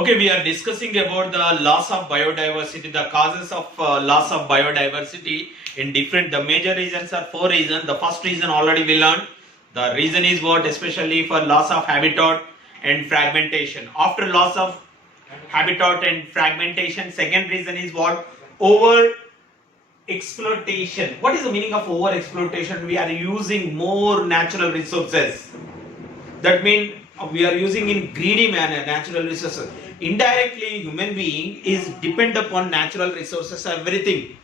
Okay, we are discussing about the loss of biodiversity, the causes of loss of biodiversity in different. The major reasons are four reasons. The first reason already we learned. The reason is what, especially for loss of habitat and fragmentation. After loss of habitat and fragmentation, second reason is what? Over exploitation. What is the meaning of over exploitation? We are using more natural resources. That means we are using in greedy manner natural resources. Indirectly, human being is depend upon natural resources, everything.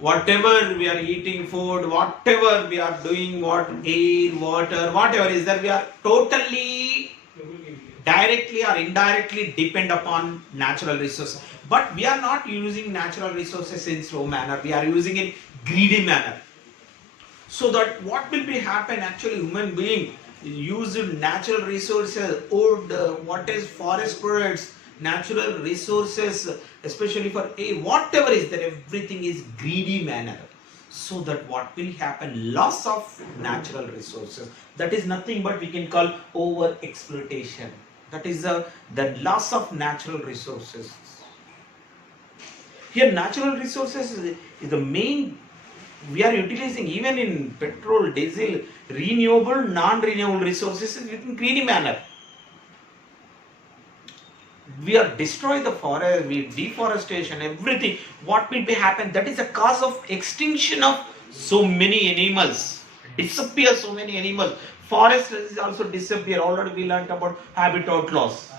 Whatever we are eating food, whatever we are doing, what air, water, whatever is there, we are totally directly or indirectly depend upon natural resources. But we are not using natural resources in slow manner. We are using in greedy manner. So that what will be happen, actually human being use natural resources, wood, what is forest products, natural resources, especially for whatever is there, everything is greedy manner. So that what will happen, loss of natural resources, that is nothing but we can call over exploitation. That is the loss of natural resources. Here natural resources is the main. We are utilizing even in petrol, diesel, renewable, non-renewable resources in greedy manner. We are destroying the forest, we deforestation, everything. What will be happen? That is the cause of extinction of so many animals. Disappear so many animals. Forest is also disappear. Already we learned about habitat loss.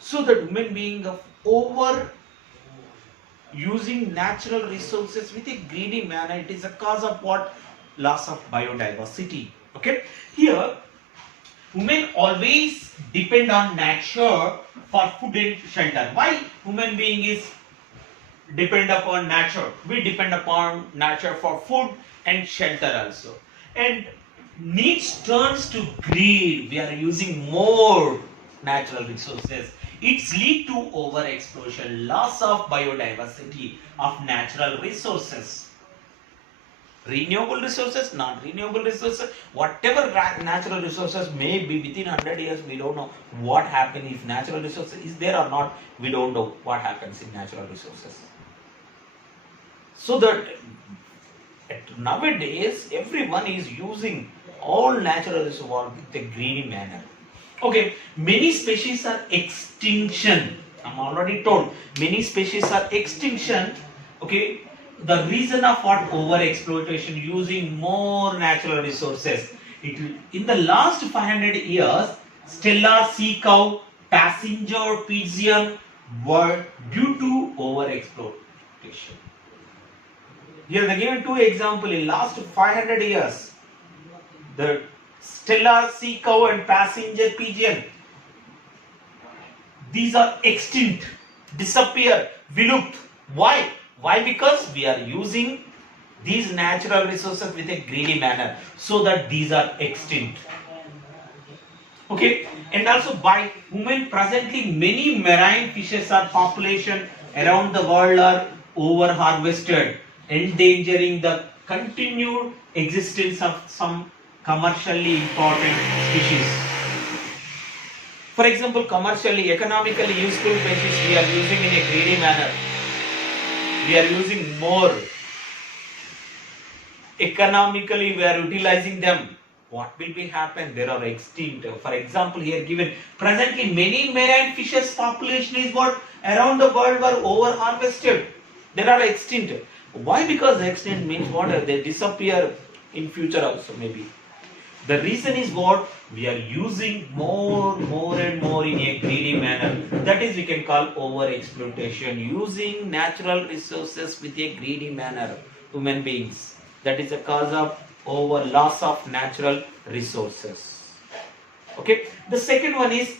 So the human being of over using natural resources with a greedy manner, it is a cause of what? Loss of biodiversity. Okay, here women always depend on nature for food and shelter. Why human being is depend upon nature? We depend upon nature for food and shelter also, and needs turns to greed. We are using more natural resources. It's lead to over exploitation, loss of biodiversity of natural resources. Renewable resources, non-renewable resources, whatever natural resources may be, within 100 years we don't know what happens. If natural resources is there or not, we don't know what happens in natural resources. So that nowadays everyone is using all natural resources with a greedy manner. Okay, many species are extinction. I'm already told many species are extinction. Okay, the reason of what? Over exploitation, using more natural resources. In the last 500 years, stellar sea cow, passenger pigeon were due to over exploitation. Here they given two examples. In last 500 years, the stellar sea cow and passenger pigeon, these are extinct, disappear, vilupt. Why? Why? Because we are using these natural resources with a greedy manner, so that these are extinct. Okay, and also by human presently many marine fishes are population around the world are over harvested, endangering the continued existence of some commercially important species. For example, commercially, economically useful species we are using in a greedy manner. We are using more. Economically, we are utilizing them. What will be happen? They are extinct. For example, here given presently many marine fishes population is what? Around the world were over harvested. They are extinct. Why? Because extinct means what? They disappear in future also maybe. The reason is what? We are using more and more in a greedy manner. That is we can call over exploitation. Using natural resources with a greedy manner. Human beings. That is the cause of over loss of natural resources. Okay. The second one is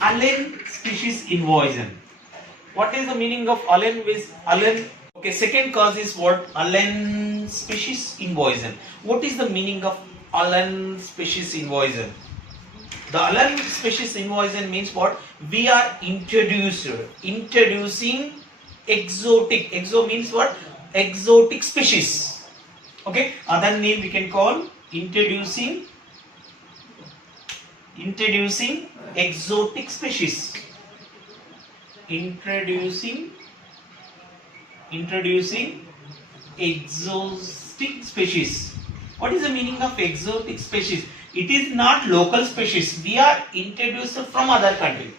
alien species invasion. What is the meaning of alien? Okay. Second cause is what? Alien species invasion. What is the meaning of alien species invasion? The alien species invasion means what? We are introducing exotic. Exo means what? Exotic species. Okay. Other name we can call introducing exotic species. introducing exotic species. What is the meaning of exotic species? It is not local species. We are introduced from other country.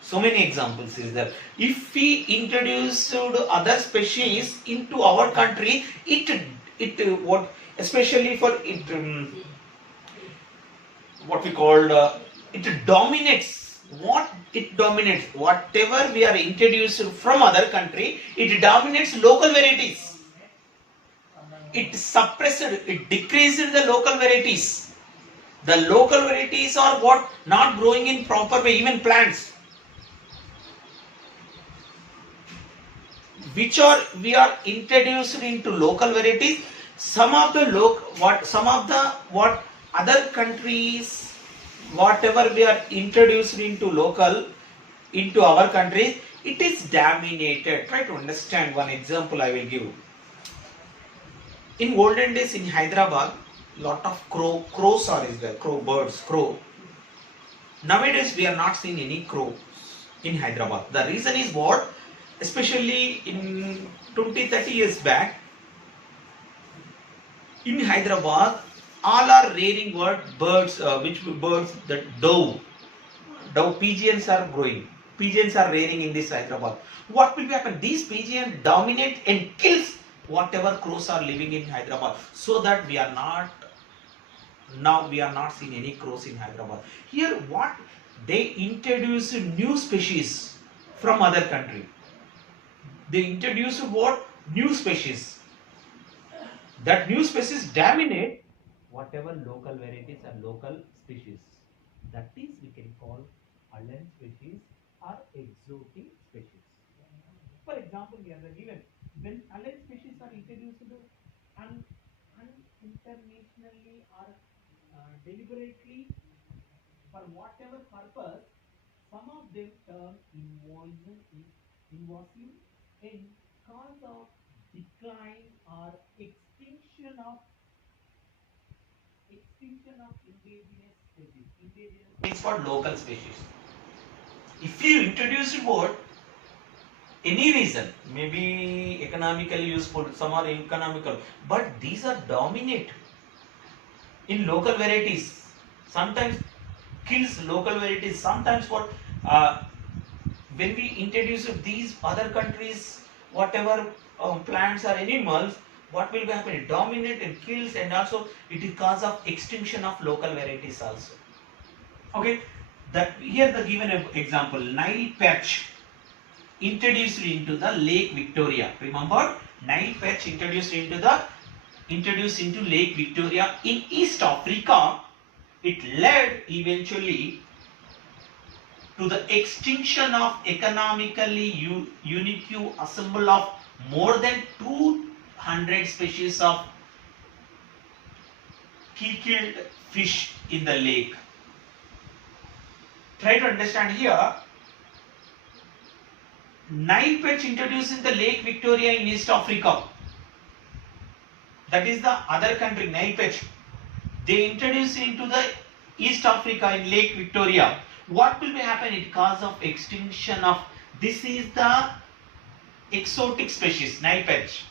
So many examples is there. If we introduced other species into our country, it what especially for it what we call it dominates. What it dominates, whatever we are introduced from other country, it dominates local varieties. It suppressed, it decreased the local varieties. The local varieties are what not growing in proper way, even plants, which are we are introduced into local varieties. Some of the what other countries, whatever we are introduced into local, into our countries, it is dominated. Try to understand one example I will give. In olden days in Hyderabad, lot of crows are there, crow. Nowadays we are not seeing any crows in Hyderabad. The reason is what? Especially in 20-30 years back, in Hyderabad, all are rearing birds, that pigeons are growing. Pigeons are rearing in this Hyderabad. What will happen? These pigeons dominate and kills whatever crows are living in Hyderabad. So that we are not seeing any crows in Hyderabad. Here what? They introduce new species from other country. They introduce what? New species. That new species dominate whatever local varieties are local species. That is we can call alien species or exotic species. For example, we are given when alien species are introduced unintentionally or deliberately for whatever purpose, some of them turn invasive in cause of decline or extinction of indigenous species. Indigenous means for local species. If you introduce a word, any reason, maybe economically useful, some are economical, but these are dominate in local varieties. Sometimes kills local varieties. Sometimes what when we introduce these other countries, whatever plants or animals, what will happen? It dominate and kills, and also it is cause of extinction of local varieties also. Okay, that here the given example, Nile perch introduced into the Lake Victoria. Remember, Nile perch introduced into Lake Victoria in East Africa. It led eventually to the extinction of economically unique assemble of more than 200 species of killed fish in the lake. Try to understand here. Nile perch introduced in the Lake Victoria in East Africa. That is the other country, Nile perch. They introduced into the East Africa in Lake Victoria. What will happen? It cause of extinction of, this is the exotic species, Nile perch.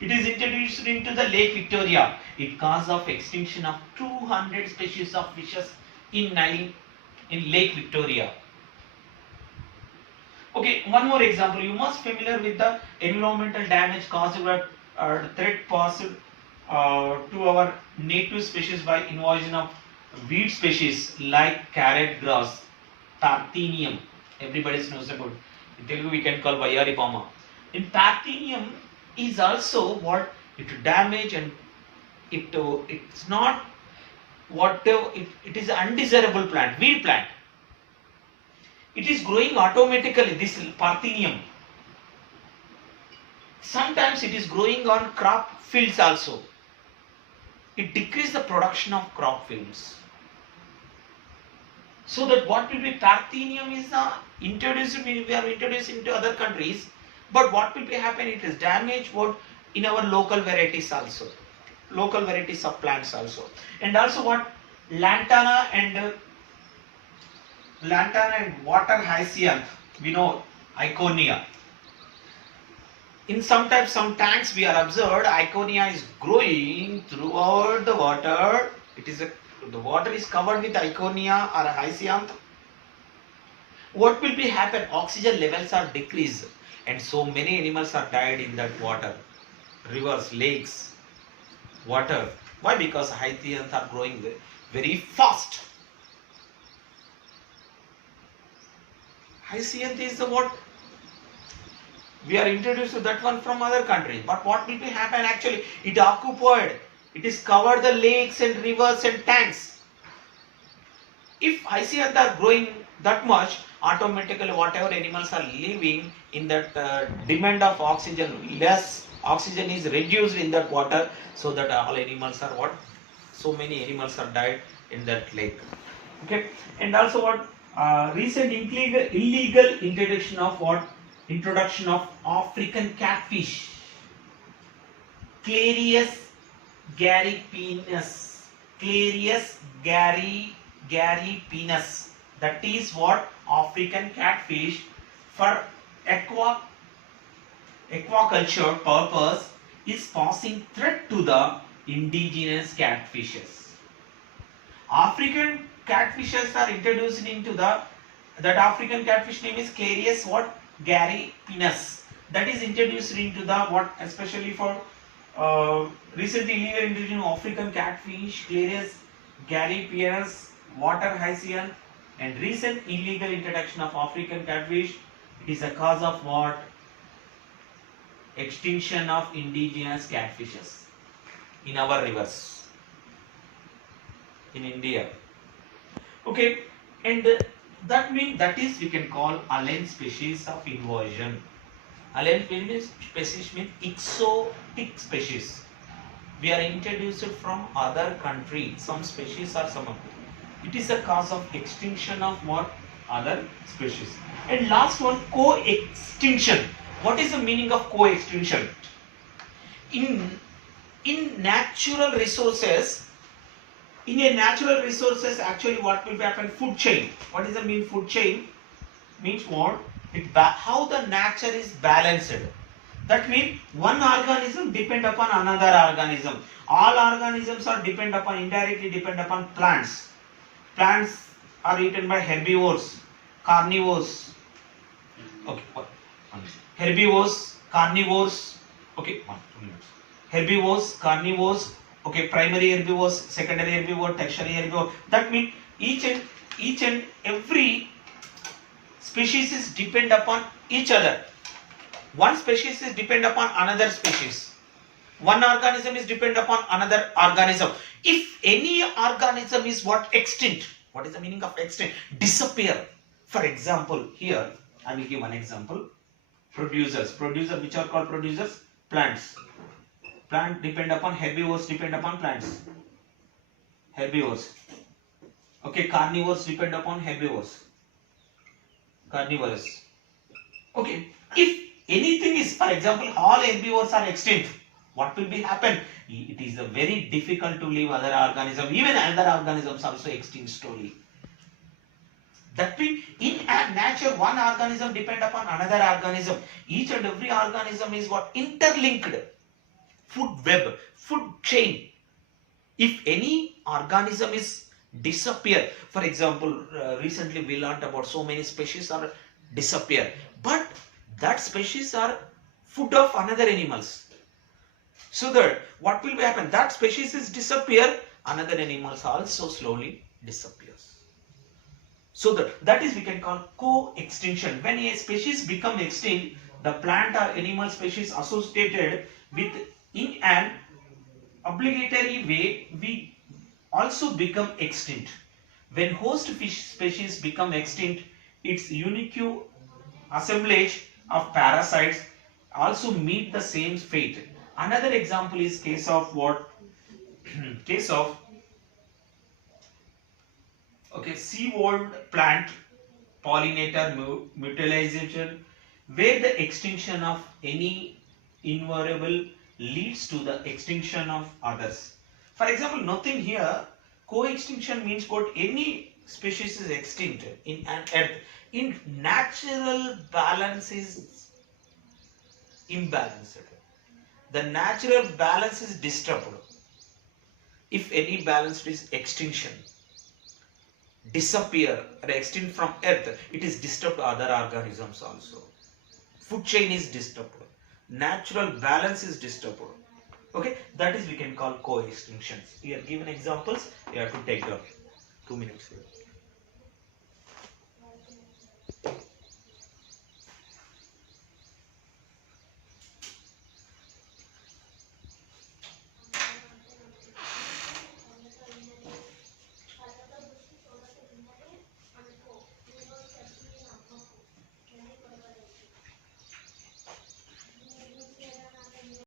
It is introduced into the Lake Victoria. It cause of extinction of 200 species of fishes in Lake Victoria. Okay, one more example. You must familiar with the environmental damage caused by threat posed to our native species by invasion of weed species like carrot grass, Parthenium. Everybody knows about. In Telugu we can call Vayaripama. In Parthenium is also what it damage, and it's not whatever it is undesirable plant, weed plant. It is growing automatically, this Parthenium. Sometimes it is growing on crop fields also. It decreases the production of crop fields. So that what will be Parthenium is introduced, we are introduced into other countries, but what will be happen? It is damaged what in our local varieties also, local varieties of plants also, and also what lantana and water hyacinth. We know Iconia. In some tanks we are observed Iconia is growing throughout the water. The water is covered with Iconia or hyacinth. What will be happen? Oxygen levels are decreased, and so many animals are died in that water, rivers, lakes, water. Why? Because hyacinth are growing very fast. Hyacinth is the what? We are introduced to that one from other countries. But what will be happen actually? It occupied, it is covered the lakes and rivers and tanks. If hyacinth are growing that much, automatically whatever animals are living in that demand of oxygen, less oxygen is reduced in that water, so that all animals are what? So many animals are died in that lake. Okay, and also what? Recent illegal introduction of what? Introduction of African catfish, Clarius gariepinus, Clarius gariepinus. That is what? African catfish for aquaculture purpose is posing threat to the indigenous catfishes. African catfishes are introduced into that African catfish name is Clarius what? Gariepinus. That is introduced into the what? Especially for recently illegal introduction of African catfish, Clarius gariepinus, water hyacinth, and recent illegal introduction of African catfish. It is a cause of what? Extinction of indigenous catfishes in our rivers in India. Okay, and that means that is we can call alien species of invasion. Alien species means exotic species. We are introduced from other country. Some species are some. It is a cause of extinction of what? Other species. And last one, co-extinction. What is the meaning of co-extinction? In natural resources. In a natural resources, actually what will happen? Food chain. What does it mean food chain? Means what? How the nature is balanced. That means one organism depend upon another organism. All organisms are indirectly depend upon plants. Plants are eaten by herbivores, carnivores. Okay, herbivores, carnivores. Okay, 2 minutes. Herbivores, carnivores. Okay, primary herbivores, secondary herbivore, tertiary herbivore. That means each and every species is depend upon each other. One species is depend upon another species. One organism is depend upon another organism. If any organism is what? Extinct. What is the meaning of extinct? Disappear. For example, here I will give one example. Producers which are called producers? Plants. Plant depend upon herbivores, depend upon plants. Herbivores. Okay, carnivores depend upon herbivores. Carnivorous. Okay, if anything is, for example, all herbivores are extinct, what will be happen? It is very difficult to live other organisms. Even other organisms also extinct slowly. That means in nature, one organism depend upon another organism. Each and every organism is what? Interlinked. Food web, food chain. If any organism is disappear, for example, recently we learnt about so many species are disappear, but that species are food of another animals. So that what will happen? That species is disappear, another animals also slowly disappears. So that is we can call co-extinction. When a species become extinct, the plant or animal species associated with in an obligatory way we also become extinct. When host fish species become extinct, its unique assemblage of parasites also meet the same fate. Another example is case of what? Case of seaworld plant pollinator mutilation, where the extinction of any invariable leads to the extinction of others. For example, nothing here. Co-extinction means what? Any species is extinct in an earth. in natural balance is imbalanced. The natural balance is disturbed. If any balance is extinction, disappear or extinct from earth, it is disturbed other organisms also. Food chain is disturbed, natural balance is disturbed. Okay, that is we can call co-extinctions. Here given examples, you have to take down 2 minutes here.